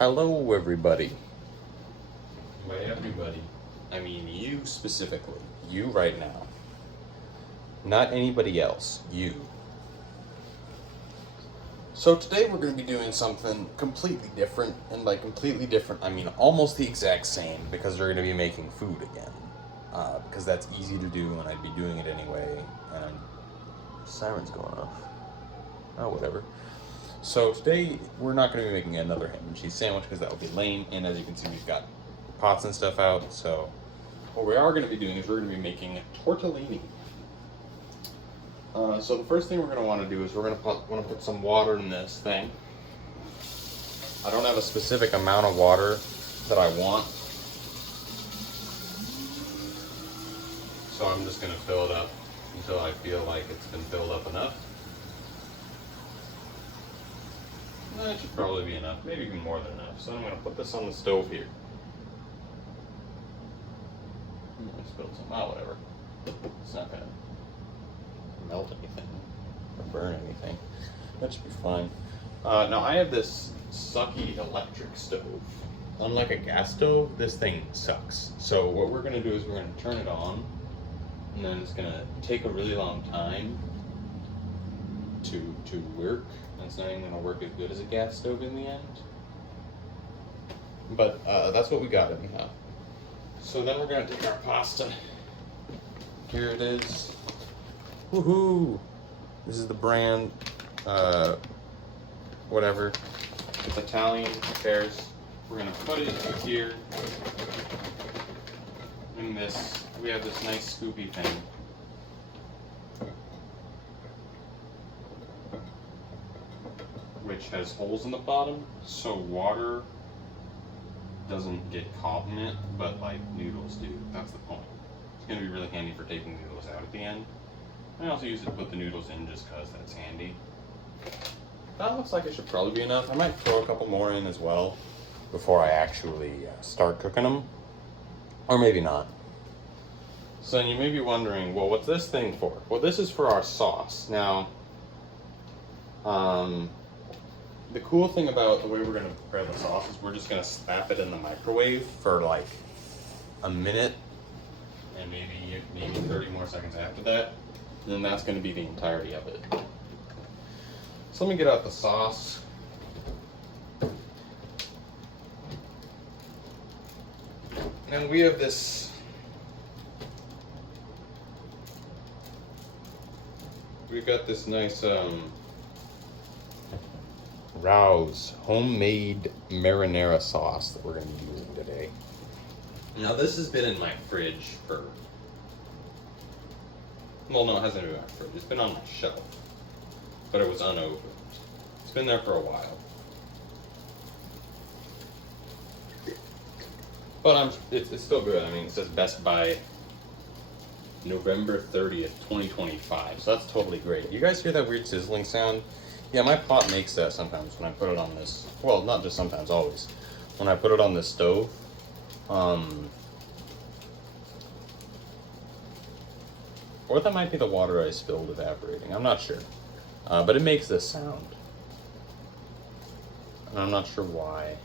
Hello, everybody. By everybody, I mean you specifically. You right now. Not anybody else. You. So today we're going to be doing something completely different. And by completely different, I mean almost the exact same, because we're going to be making food again. Because that's easy to do and I'd be doing it anyway. And siren's going off. Oh, whatever. So today we're not going to be making another ham and cheese sandwich because that would be lame, and as you can see we've got pots and stuff out. So what we are going to be doing is we're going to be making tortellini. So the first thing we're going to want to do is we're going to put some water in this thing. I don't have a specific amount of water that I want, so I'm just going to fill it up until I feel like it's been filled up enough. That should probably be enough, maybe even more than enough. So I'm going to put this on the stove here. I spilled some, whatever. It's not going to melt anything or burn anything. That should be fine. Now I have this sucky electric stove. Unlike a gas stove, this thing sucks. So what we're going to do is we're going to turn it on, and then it's going to take a really long time to work. It's not even going to work as good as a gas stove in the end. But that's what we got anyhow. So then we're going to take our pasta. Here it is. Woohoo! This is the brand, whatever. It's Italian, who cares? We're going to put it here. In this, we have this nice scoopy thing. Which has holes in the bottom, so water doesn't get caught in it, but like noodles do. That's the point. It's going to be really handy for taking noodles out at the end. I also use it to put the noodles in just because that's handy. That looks like it should probably be enough. I might throw a couple more in as well before I actually start cooking them. Or maybe not. So then you may be wondering, well, what's this thing for? Well, this is for our sauce. Now, the cool thing about the way we're going to prepare the sauce is we're just going to slap it in the microwave for like a minute and maybe 30 more seconds after that. And then that's going to be the entirety of it. So let me get out the sauce. And we have this, we've got this nice Rouse homemade marinara sauce that we're going to be using today. Now this has been in my fridge for, well, no, it hasn't been in my fridge. It's been on my shelf, but it was unopened. It's been there for a while. But it's still good. I mean, it says best by November 30th, 2025. So that's totally great. You guys hear that weird sizzling sound? Yeah, my pot makes that sometimes when I put it on this, well, not just sometimes, always. When I put it on this stove, or that might be the water I spilled evaporating, I'm not sure. But it makes this sound. And I'm not sure why.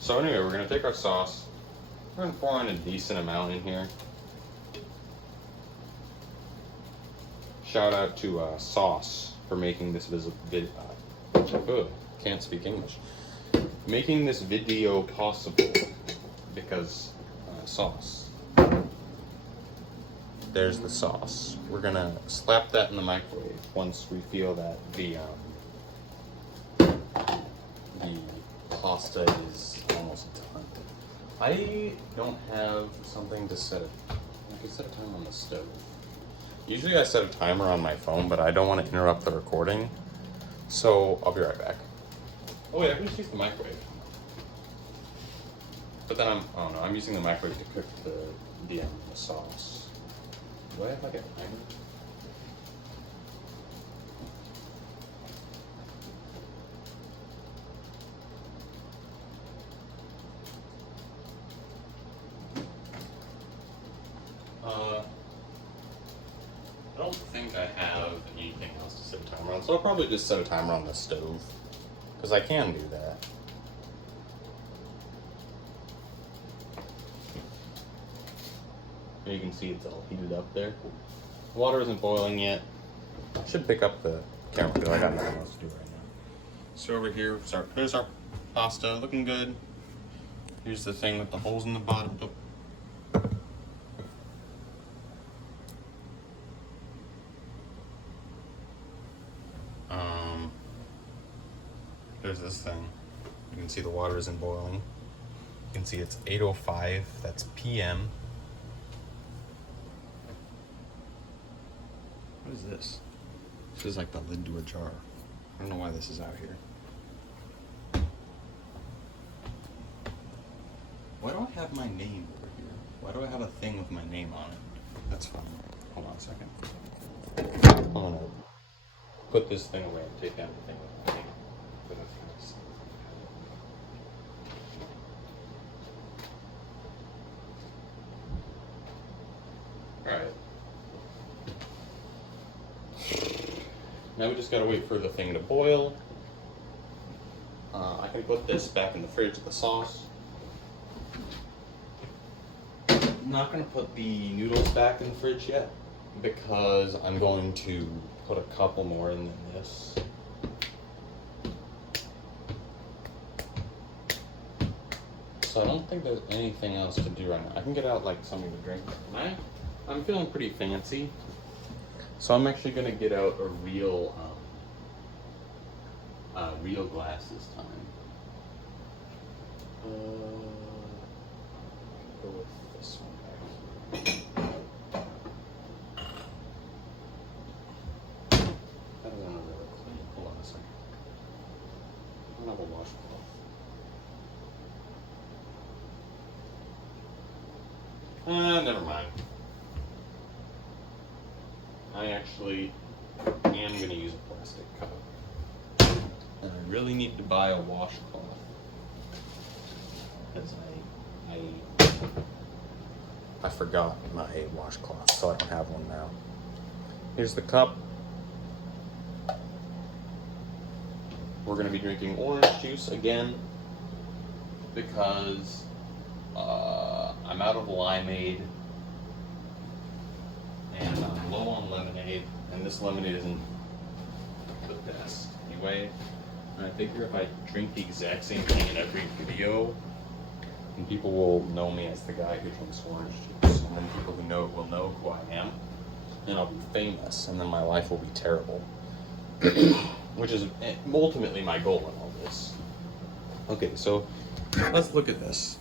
So anyway, we're gonna take our sauce, we're gonna pour in a decent amount in here. Shout out to Sauce for making this can't speak English. Making this video possible because sauce. There's the sauce. We're gonna slap that in the microwave once we feel that the pasta is almost done. I don't have something to set it. I can set a timer on the stove. Usually I set a timer on my phone, but I don't want to interrupt the recording. So I'll be right back. Oh wait, I can just use the microwave. But then I'm using the microwave to cook the sauce. Do I have like a timer? I don't think I have anything else to set a timer on, so I'll probably just set a timer on the stove, because I can do that. You can see it's all heated up there. The water isn't boiling yet. I should pick up the camera because I got nothing else to do right now. So over here, here's our pasta, looking good. Here's the thing with the holes in the bottom. Oh. There's this thing. You can see the water isn't boiling. You can see it's 8:05, that's PM. What is this? This is like the lid to a jar. I don't know why this is out here. Why do I have my name over here? Why do I have a thing with my name on it? That's fine. Hold on a second. I'm gonna put this thing away and take down the thing with my name. So that's nice. Alright. Now we just gotta wait for the thing to boil. I can put this back in the fridge, the sauce. I'm not gonna put the noodles back in the fridge yet because I'm going to put a couple more in than this. So I don't think there's anything else to do right now. I can get out like something to drink. I'm feeling pretty fancy. So I'm actually gonna get out a real glass this time. Go with this one back here. That doesn't look really clean. Hold on a second. I don't have a washcloth. Never mind. I actually am going to use a plastic cup. And I really need to buy a washcloth. Because I forgot my washcloth, so I don't have one now. Here's the cup. We're going to be drinking orange juice again because I'm out of limeade and I'm low on lemonade, and this lemonade isn't the best anyway. And I figure if I drink the exact same thing in every video, and people will know me as the guy who drinks orange juice, and then people who know it will know who I am, and I'll be famous, and then my life will be terrible. Which is ultimately my goal in all this. Okay, so let's look at this.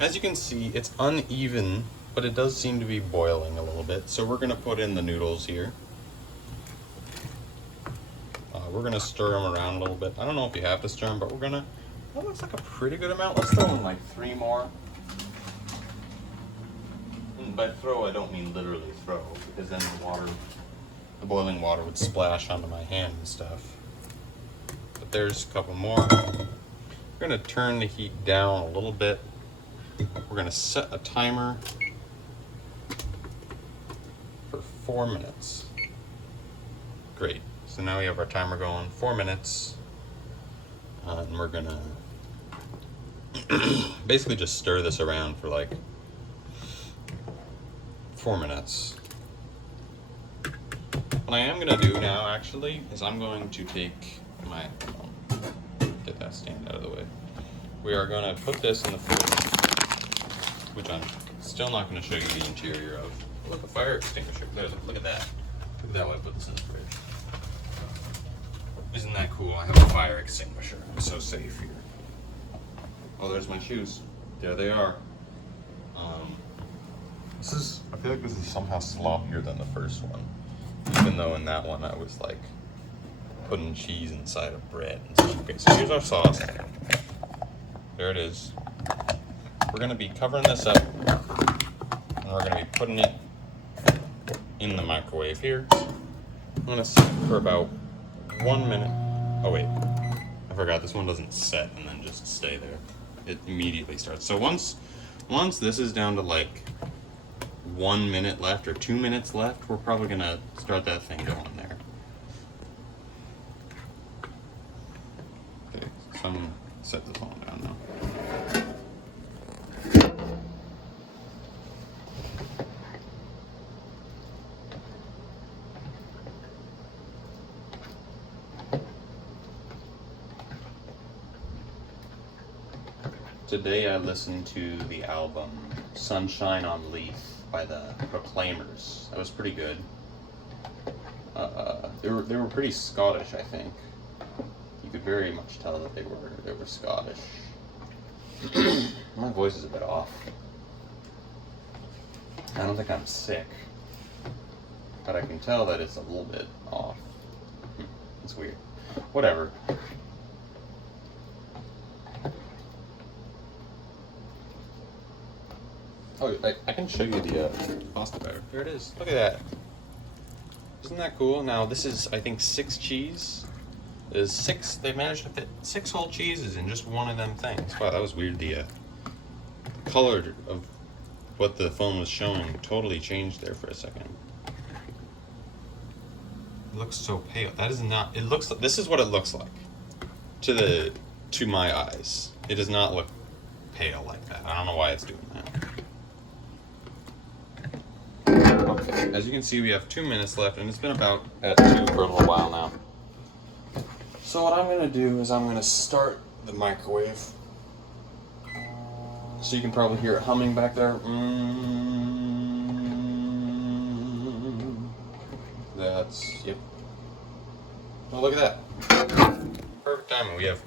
As you can see, it's uneven, but it does seem to be boiling a little bit. So we're gonna put in the noodles here. We're gonna stir them around a little bit. I don't know if you have to stir them, but we're gonna, that looks like a pretty good amount. Let's throw in like 3 more. And by throw, I don't mean literally throw, because then the boiling water would splash onto my hand and stuff. But there's a couple more. We're gonna turn the heat down a little bit. We're gonna set a timer for 4 minutes. Great. So now we have our timer going, 4 minutes. And we're gonna basically just stir this around for like 4 minutes. What I am gonna do now actually is I'm going to take my, get that stand out of the way. We are gonna put this in the fridge, which I'm still not gonna show you the interior of. Look, a fire extinguisher. Look at that. Look at that way I put this in the fridge. Isn't that cool? I have a fire extinguisher. I'm so safe here. Oh, there's my shoes. There they are. I feel like this is somehow sloppier than the first one. Even though in that one I was like putting cheese inside of bread and stuff. Okay, so here's our sauce. There it is. We're gonna be covering this up and we're gonna be putting it in the microwave here. I'm gonna set it for about 1 minute. Oh wait, I forgot this one doesn't set and then just stay there. It immediately starts. So once this is down to like 1 minute left or 2 minutes left, we're probably gonna start that thing going there. Okay, so I'm gonna set this all down now. Today I listened to the album Sunshine on Leaf by the Proclaimers. That was pretty good. They were pretty Scottish, I think. You could very much tell that they were Scottish. My voice is a bit off. I don't think I'm sick, but I can tell that it's a little bit off. It's weird. Whatever. Oh, I can show you the pasta batter. There it is. Look at that. Isn't that cool? Now this is, I think, 6 cheese. There's 6. They managed to fit 6 whole cheeses in just one of them things. Wow, that was weird. The color of what the phone was showing totally changed there for a second. It looks so pale. That is not. It looks. This is what it looks like to my eyes. It does not look pale like that. I don't know why it's doing that. Okay. As you can see, we have 2 minutes left, and it's been about at 2 for a little while now. So what I'm gonna do is I'm gonna start the microwave. So you can probably hear it humming back there. That's, yep. Oh, look at that. Perfect timing. We have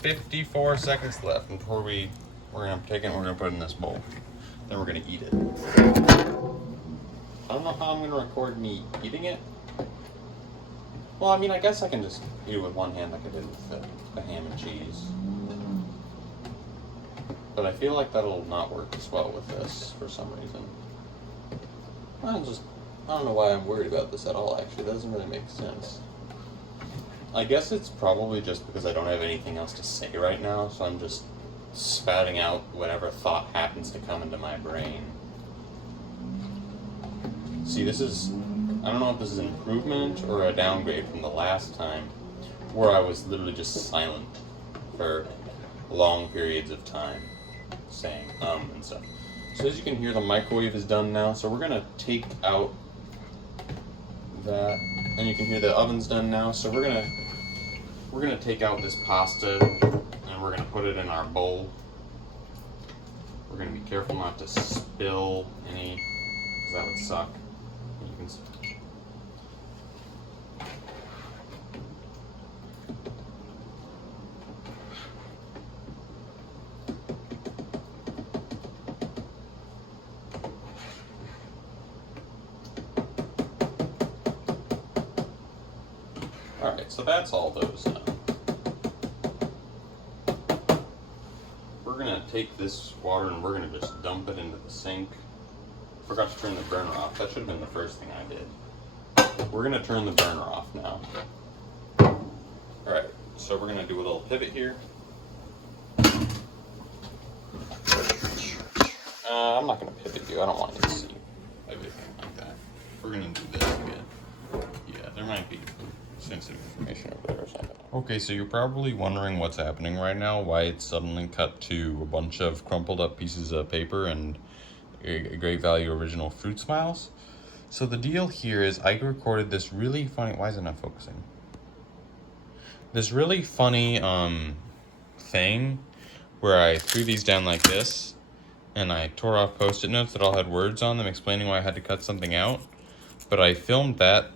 54 seconds left before we're gonna take it and we're gonna put it in this bowl. Then we're gonna eat it. I don't know how I'm gonna record me eating it. Well, I mean, I guess I can just eat it with one hand like I did with the ham and cheese. But I feel like that'll not work as well with this for some reason. I don't know why I'm worried about this at all, actually. That doesn't really make sense. I guess it's probably just because I don't have anything else to say right now, so I'm just spouting out whatever thought happens to come into my brain. See, this is, I don't know if this is an improvement or a downgrade from the last time, where I was literally just silent for long periods of time, saying and stuff. So as you can hear, the microwave is done now, so we're gonna take out that, and you can hear the oven's done now, so we're gonna take out this pasta and we're gonna put it in our bowl. We're gonna be careful not to spill any, because that would suck. You can Alright, so that's all those done. We're gonna take this water and we're gonna just dump it into the sink. Forgot to turn the burner off. That should have been the first thing I did. We're gonna turn the burner off now. Alright, so we're gonna do a little pivot here. I'm not gonna pivot you. I don't want you to see everything like that. We're gonna do this again. Yeah, there might be sensitive information over there or something. Okay, so you're probably wondering what's happening right now, why it's suddenly cut to a bunch of crumpled up pieces of paper and a Great Value original fruit smiles. So the deal here is I recorded this really funny, why is it not focusing? This really funny thing where I threw these down like this and I tore off post-it notes that all had words on them explaining why I had to cut something out. But I filmed that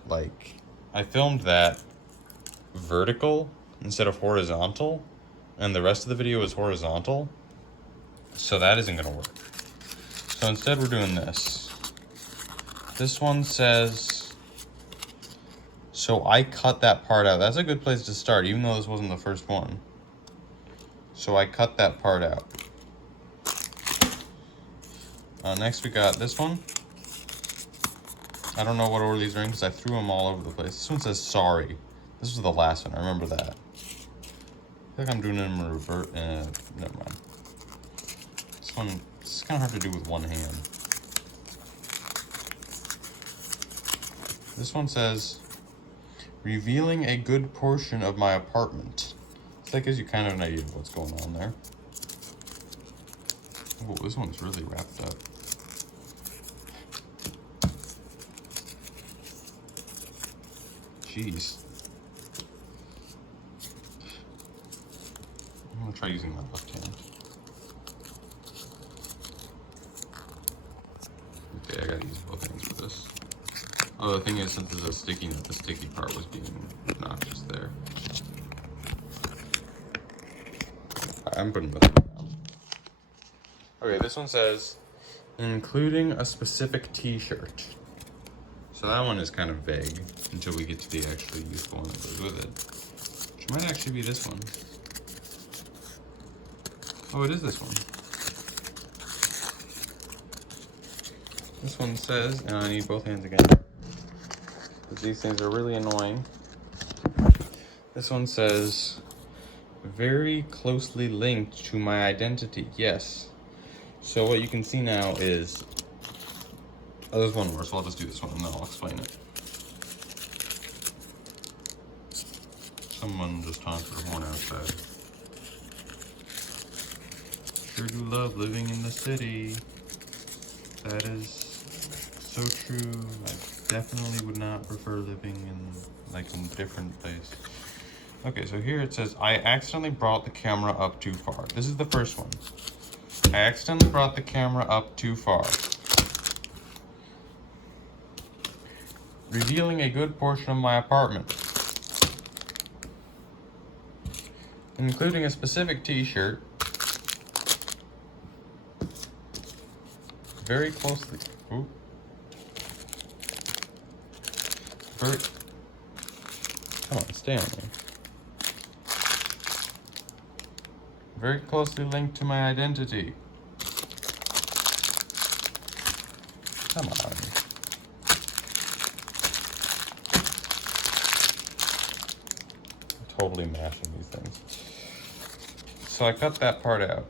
vertical instead of horizontal, and the rest of the video is horizontal, so that isn't gonna work. So instead we're doing this. This one says, so I cut that part out. That's a good place to start, even though this wasn't the first one. So I cut that part out. Next we got this one. I don't know what order these are in because I threw them all over the place. This one says sorry. This was the last one, I remember that. I feel like I'm doing it in reverse. Never mind. This one, it's kind of hard to do with one hand. This one says, revealing a good portion of my apartment. So that gives you kind of an idea of what's going on there. Oh, this one's really wrapped up. Jeez. I'm gonna try using my left hand. Oh, the thing is, since it's a sticky note, the sticky part was being obnoxious there. I'm putting this one down. Okay, this one says, including a specific t-shirt. So that one is kind of vague until we get to the actually useful one that goes with it. Which might actually be this one. Oh, it is this one. This one says, and I need both hands again, because these things are really annoying. This one says, very closely linked to my identity. Yes. So what you can see now is, oh, there's one more, so I'll just do this one and then I'll explain it. Someone just honked their horn outside. Sure do love living in the city. That is so true. I definitely would not prefer living in like a different place. Okay, so here it says, I accidentally brought the camera up too far. This is the first one. I accidentally brought the camera up too far, revealing a good portion of my apartment, including a specific t-shirt, very closely. Ooh. Very. Come on, stay on me. Very closely linked to my identity. Come on. I'm totally mashing these things. So I cut that part out.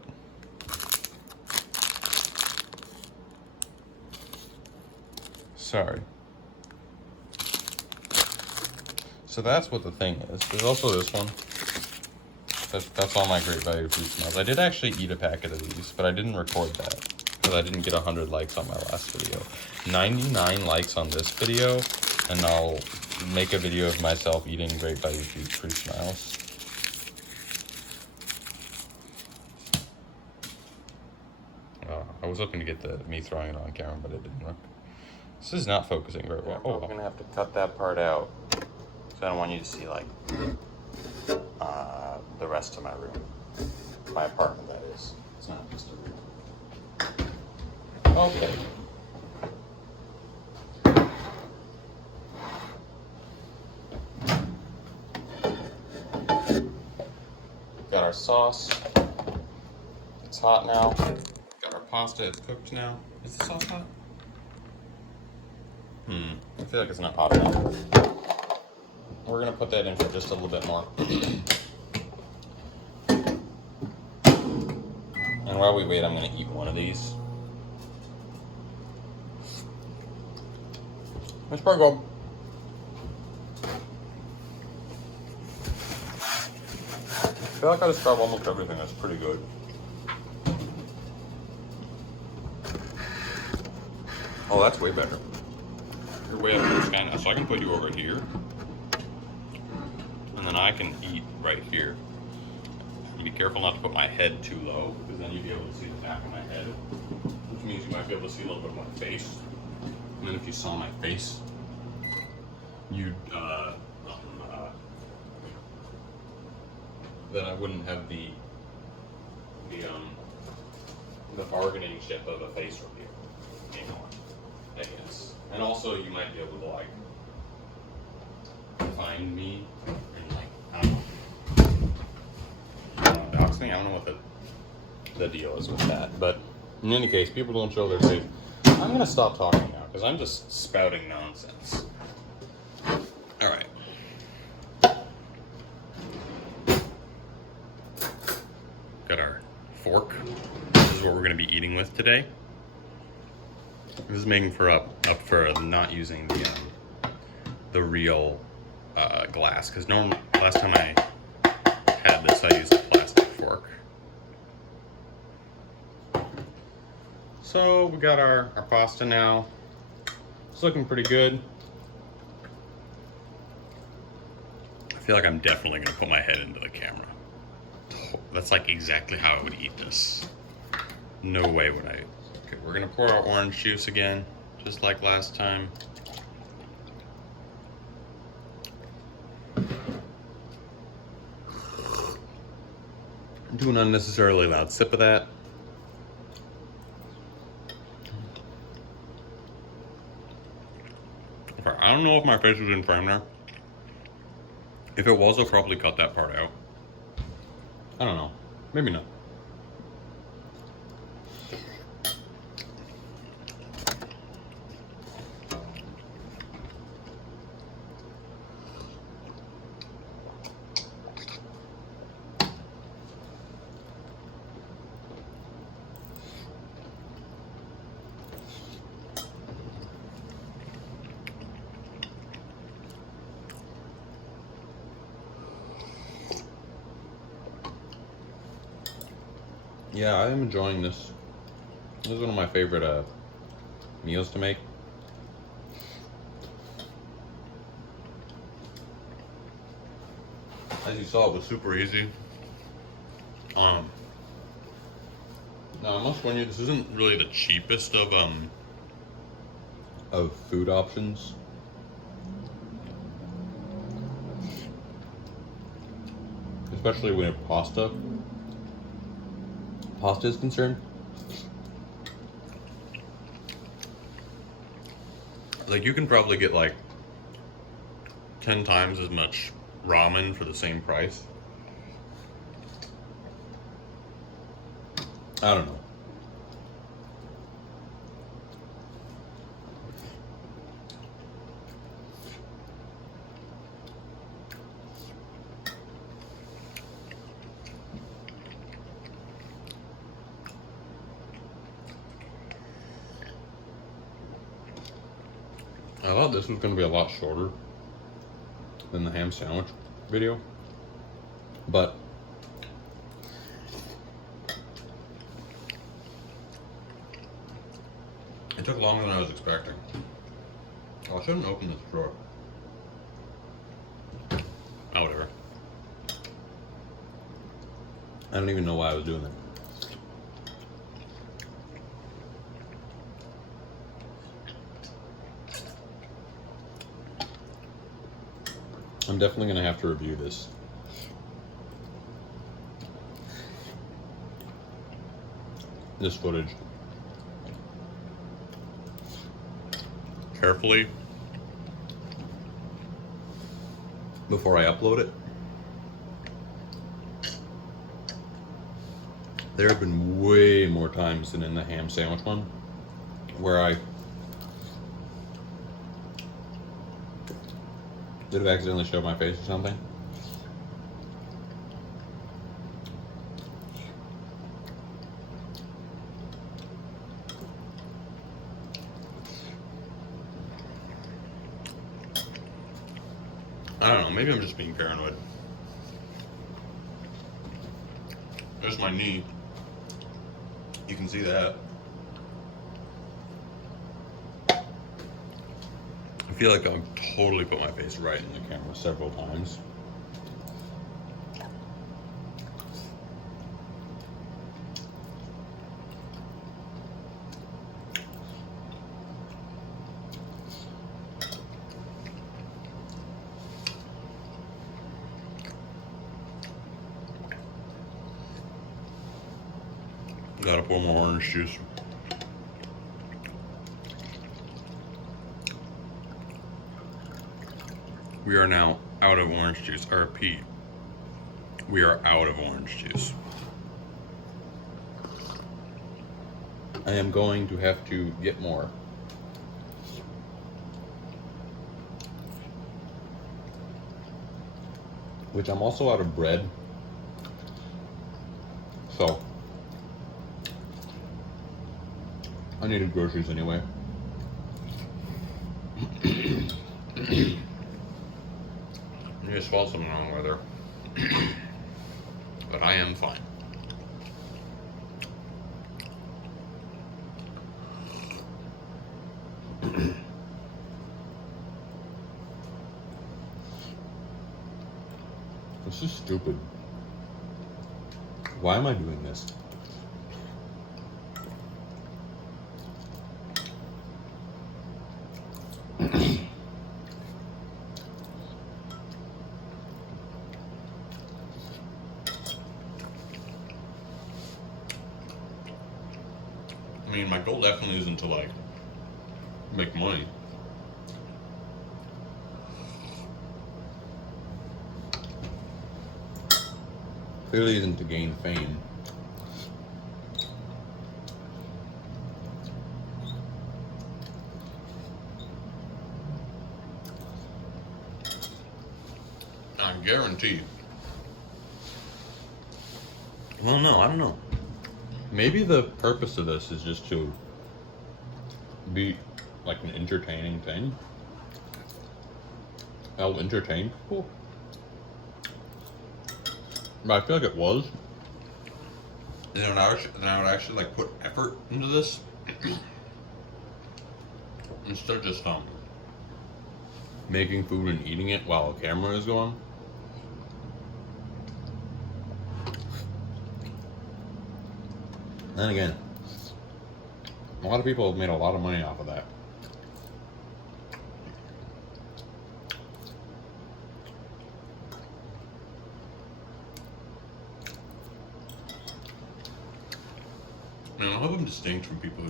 Sorry. So that's what the thing is. There's also this one. That's all my great value food smells. I did actually eat a packet of these, but I didn't record that because I didn't get 100 likes on my last video. 99 likes on this video, and I'll make a video of myself eating great value fruit smiles. I was hoping to get me throwing it on camera, but it didn't work. This is not focusing very well. Oh, I'm gonna have to cut that part out because I don't want you to see like the rest of my room. My apartment, that is. It's not just a room. Okay. Got our sauce. It's hot now. Got our pasta. It's cooked now. Is the sauce hot? I feel like it's not hot enough. We're gonna put that in for just a little bit more. And while we wait, I'm gonna eat one of these. It's pretty good. I feel like I describe almost everything that's pretty good. Oh, that's way better. You're way up here, Skyna, so I can put you over here. And then I can eat right here. Be careful not to put my head too low, because then you'd be able to see the back of my head, which means you might be able to see a little bit of my face. And then if you saw my face, you'd then I wouldn't have the bargaining chip of a face review anymore, I guess. And also you might be able to like find me and like I don't know, dox me. I don't know what the deal is with that. But in any case, people don't show their face. I'm gonna stop talking now because I'm just spouting nonsense. All right. Got our fork. This is what we're gonna be eating with today. This is making for up for not using the real glass, because last time I had this I used a plastic fork. So we got our pasta now. It's looking pretty good. I feel like I'm definitely gonna put my head into the camera. That's like exactly how I would eat this. No way would I. Okay, we're gonna pour our orange juice again, just like last time. do an unnecessarily loud sip of that. Okay, I don't know if my face was in frame there. If it was, I'll probably cut that part out. I don't know. Maybe not. Yeah, I am enjoying this. This is one of my favorite meals to make. As you saw, it was super easy. Now I must warn you, this isn't really the cheapest of food options. Especially when pasta is concerned. Like, you can probably get like 10 times as much ramen for the same price. I don't know. I thought this was going to be a lot shorter than the ham sandwich video, but it took longer than I was expecting. Oh, I shouldn't open this drawer. Oh, whatever. I don't even know why I was doing that. I'm definitely going to have to review this. This footage. Carefully. Before I upload it. There have been way more times than in the ham sandwich one where I did have accidentally showed my face or something. I don't know, maybe I'm just being paranoid. There's my knee. You can see that. I feel like I've totally put my face right in the camera several times. Gotta pour more orange juice. We are now out of orange juice. I repeat, we are out of orange juice. I am going to have to get more. Which I'm also out of bread. So I needed groceries anyway. I just felt something wrong with her. But I am fine. This is stupid. Why am I doing this? mean, my goal definitely isn't to like make money. Clearly isn't to gain fame. I guarantee. Well, no, I don't know. Maybe the purpose of this is just to be like an entertaining thing. I'll entertain people. But I feel like it was. And then I would actually like put effort into this. Instead of just making food and eating it while a camera is going. Then again, a lot of people have made a lot of money off of that. And I hope I'm distinct from people who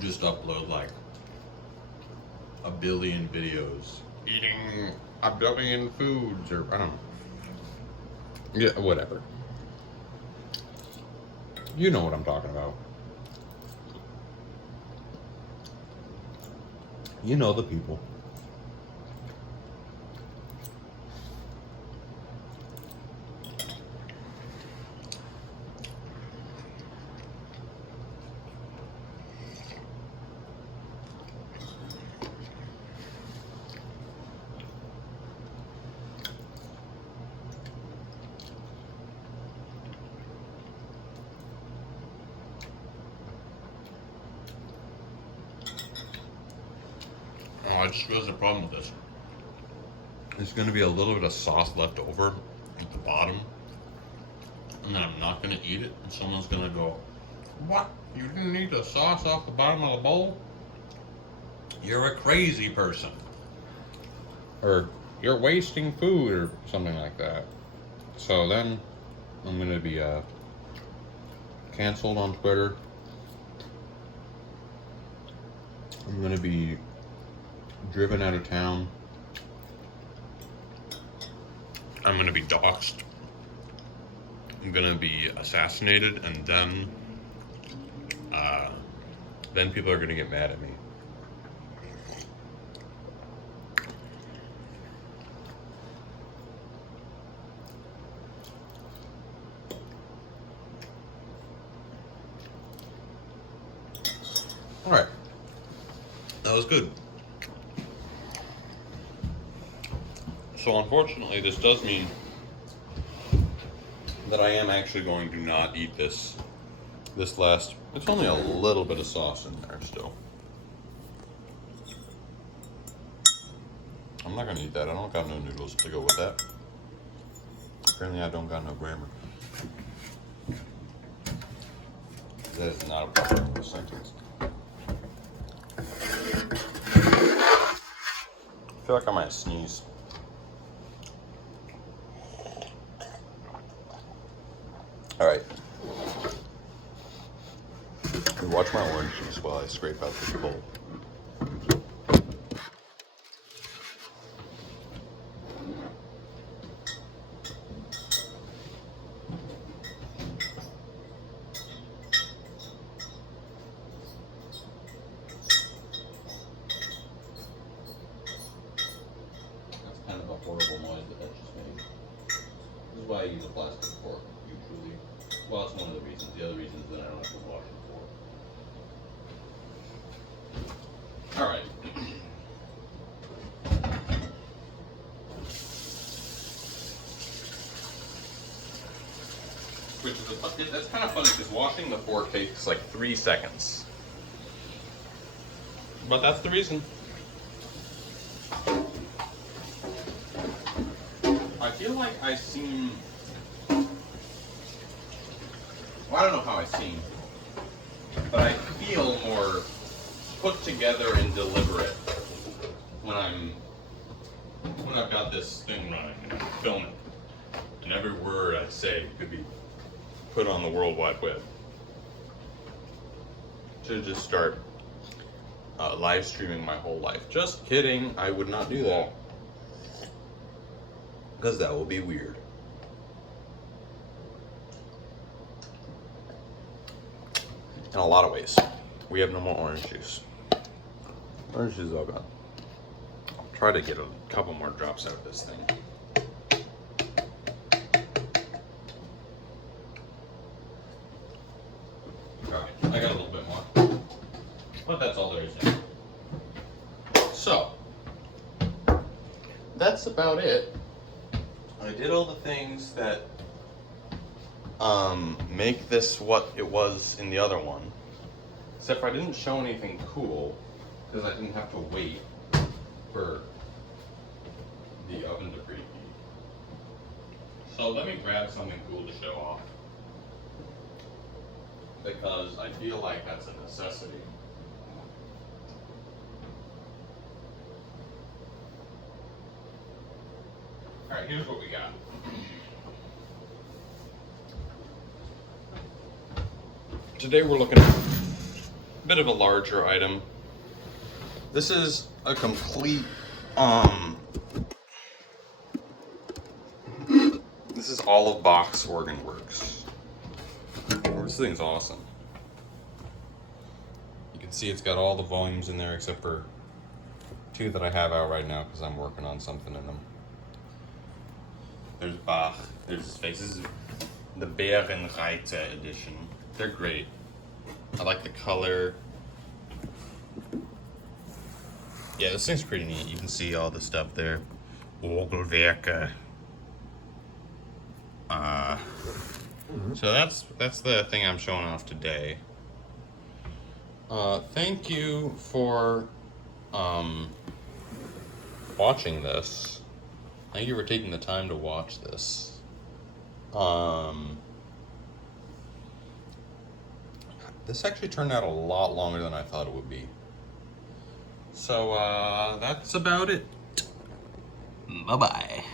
just upload like a billion videos eating a billion foods, or I don't know. Yeah, whatever. You know what I'm talking about. You know the people. I just realized the problem with this. There's going to be a little bit of sauce left over at the bottom, and then I'm not going to eat it, and someone's going to go, "What? You didn't eat the sauce off the bottom of the bowl? You're a crazy person." Or, "You're wasting food," or something like that. So then, I'm going to be canceled on Twitter. I'm going to be driven out of town. I'm gonna be doxxed. I'm gonna be assassinated, and then people are gonna get mad at me. All right, that was good. So unfortunately, this does mean that I am actually going to not eat this last. It's only a little bit of sauce in there still. I'm not gonna eat that. I don't got no noodles to go with that. Apparently I don't got no grammar. That is not a proper English sentence. I feel like I might sneeze. Alright. Watch my orange juice while I scrape out this bowl. That's kind of a horrible noise that just made. This is why I use a plastic fork, usually. Well, that's one of the reasons. The other reason is that I don't have to wash the fork. Alright. That's kind of funny because washing the fork takes like 3 seconds. But that's the reason. I feel like I seem... Well, I don't know how I seem, but I feel more put together and deliberate when I'm when I've got this thing running and I'm filming, and every word I say could be put on the World Wide Web. Should just start live streaming my whole life. Just kidding, I would not do that. Because that will be weird. In a lot of ways. We have no more orange juice. Orange juice is all gone. I'll try to get a couple more drops out of this thing. Alright, I got a little bit more. But that's all there is now. So, that's about it. I did all the things that make this what it was in the other one. Except for I didn't show anything cool because I didn't have to wait for the oven to preheat. So let me grab something cool to show off. Because I feel like that's a necessity. Alright, here's what we got. Today we're looking at a bit of a larger item. This is a complete, this is all of Bach's organ works. This thing's awesome. You can see it's got all the volumes in there except for 2 that I have out right now because I'm working on something in them. There's Bach, there's his face. This is the Bärenreiter edition. They're great. I like the color. Yeah, this thing's pretty neat. You can see all the stuff there. Orgelwerke. So that's the thing I'm showing off today. Thank you for watching this. Thank you for taking the time to watch this. This actually turned out a lot longer than I thought it would be. So that's about it. Bye-bye.